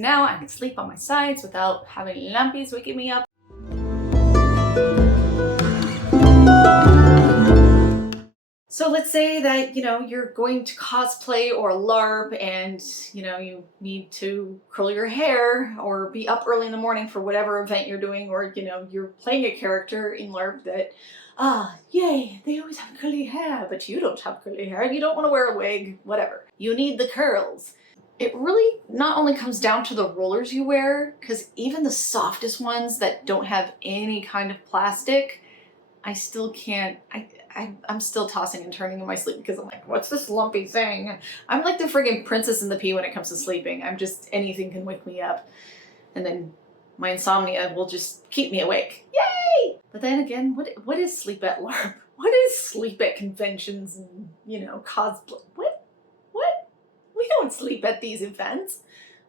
Now I can sleep on my sides without having lumpies waking me up. So let's say that, you're going to cosplay or LARP and, you need to curl your hair or be up early in the morning for whatever event you're doing, or, you're playing a character in LARP that, yay, they always have curly hair, but you don't have curly hair, you don't want to wear a wig, whatever. You need the curls. It really not only comes down to the rollers you wear, because even the softest ones that don't have any kind of plastic, I still can't, I'm still tossing and turning in my sleep because I'm like, what's this lumpy thing? I'm like the friggin' Princess and the Pea when it comes to sleeping. I'm just, anything can wake me up. And then my insomnia will just keep me awake. Yay! But then again, what is sleep at LARP? What is sleep at conventions and, cosplay? What? We don't sleep at these events.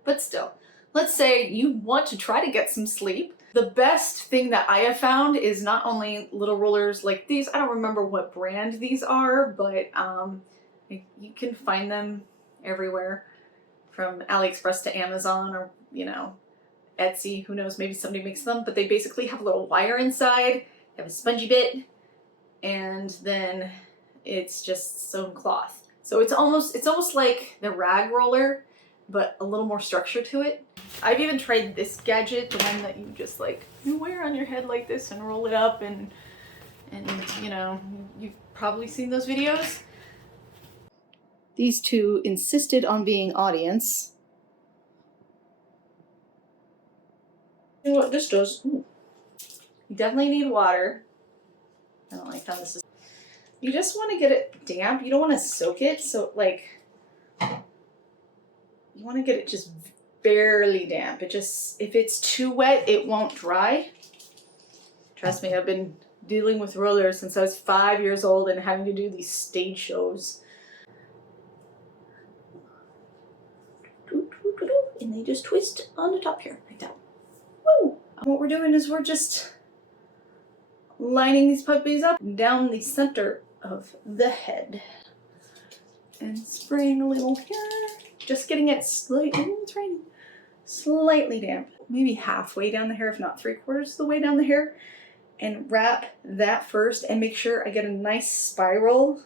But still, let's say you want to try to get some sleep. The best thing that I have found is not only little rollers like these. I don't remember what brand these are, but you can find them everywhere, from AliExpress to Amazon, or Etsy, who knows, maybe somebody makes them, but they basically have a little wire inside, have a spongy bit, and then it's just sewn cloth. So it's almost like the rag roller, but a little more structure to it. I've even tried this gadget, the one that you just you wear on your head like this and roll it up, and you've probably seen those videos. These two insisted on being audience. You know what this does? Ooh. You definitely need water. I don't like how this is. You just want to get it damp. You don't want to soak it, so you want to get it just barely damp. If it's too wet, it won't dry. Trust me, I've been dealing with rollers since I was 5 years old and having to do these stage shows. And they just twist on the top here, like that. Woo! What we're doing is we're just lining these puppies up down the center of the head. And spraying a little here. Just getting it slightly damp. Maybe halfway down the hair, if not 3/4 of the way down the hair. And wrap that first and make sure I get a nice spiral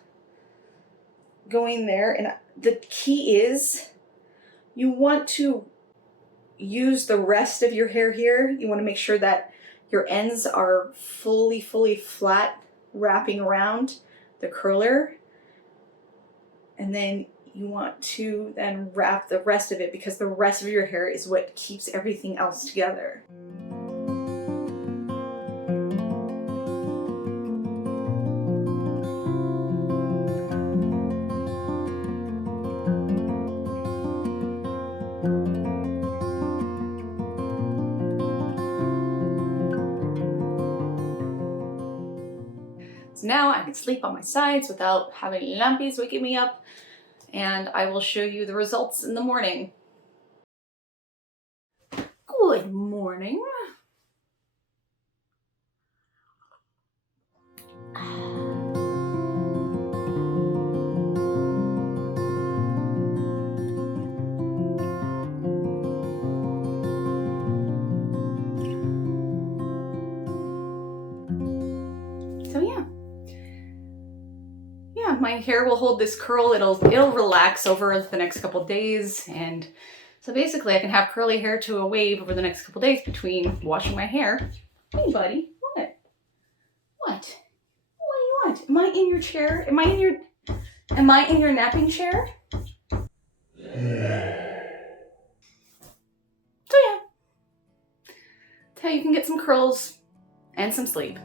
going there. And the key is you want to use the rest of your hair here. You want to make sure that your ends are fully flat, wrapping around the curler. And then you want to then wrap the rest of it, because the rest of your hair is what keeps everything else together. So now I can sleep on my sides without having lumpies waking me up, and I will show you the results in the morning. Good morning. So yeah, my hair will hold this curl. It'll relax over the next couple days, and so basically I can have curly hair to a wave over the next couple days between washing my hair. Hey buddy, what? What do you want? Am I in your chair? Am I in your napping chair? So yeah, that's how you can get some curls and some sleep.